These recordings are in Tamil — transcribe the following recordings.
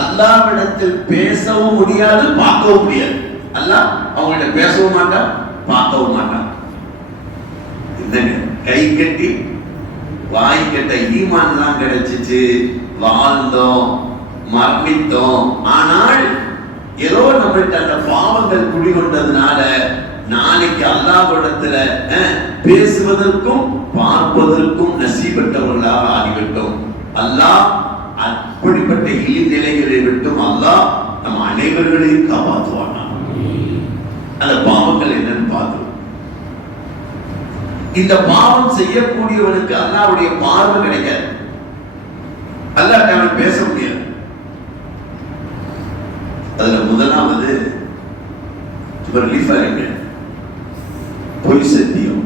அல்லாவிடத்தில் பேசவும் முடியாது பார்க்கவும் முடியாது. அல்லாஹ் அவங்கள்ட்ட பேசவும் மாட்டான் பார்க்கவும் மாட்டான். என்னங்க கை கட்டி வாய் கட்ட ஈமான் தான் கிடைச்சிச்சு. வாழ்ந்தோம் மரணித்தோம். ஆனால் ஏதோ நம்மள்ட்ட அந்த பாவங்கள் குடிகொண்டதுனால நாளைக்கு அல்லாவிடத்துல அஹ், பேசுவதற்கும் பார்ப்பதற்கும் நசிபட்டவர்களாக ஆகிவிட்டோம். அல்லாஹ் அப்படிப்பட்ட இழிநிலைகளை விட்டும் அல்லா நம் அனைவர்களையும் காப்பாற்றுவான் அந்த பாவங்கள் என்னன்னு பார்க்கிறோம் இந்த பாவம் செய்யக்கூடியவனுக்கு அல்லாவுடைய பார்வை கிடைக்காது. அல்லா அவன் பேச முடியாது. அதுல முதலாவது ஒரு ரிலீஃபா பொய் சத்தியம்.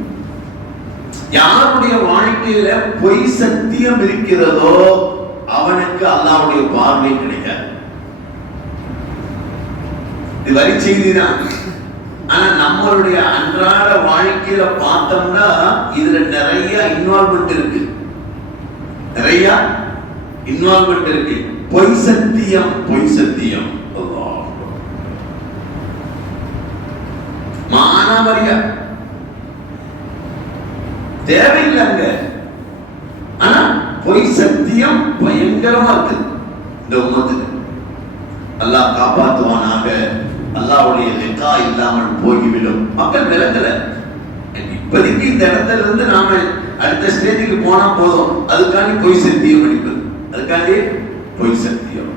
யாருடைய வாழ்க்கையில பொய் சத்தியம் இருக்கிறதோ அவனுக்கு அல்லாவுடைய பார்வை கிடைக்காது. இது வரி செய்தி தான் ஆனா நம்மளுடைய அன்றாட வாழ்க்கையில பார்த்தோம்னா இதுல நிறைய இன்வால்மெண்ட் இருக்கு. நிறைய இன்வால்மெண்ட் இருக்கு. பொய் சத்தியம் பொய் சத்தியம். மானாமரியா தேவையில்லைங்க. ஆனா பொய் சத்தியம் பயங்கரமா இருக்கு. இந்த உம்மத்துக்கு. அல்லாஹ் காப்பாற்றுவானாக அல்லாவுடைய லெக்கா இல்லாமல் போய்விடும். மக்கள் விளங்கல. இப்போதைக்கு இந்த இடத்துல இருந்து நாம அடுத்த ஸ்டேஜுக்கு போனா போதும். அதுக்காண்டி பொய் சத்தியம் அடிப்பது. அதுக்காண்டி பொய் சத்தியம்.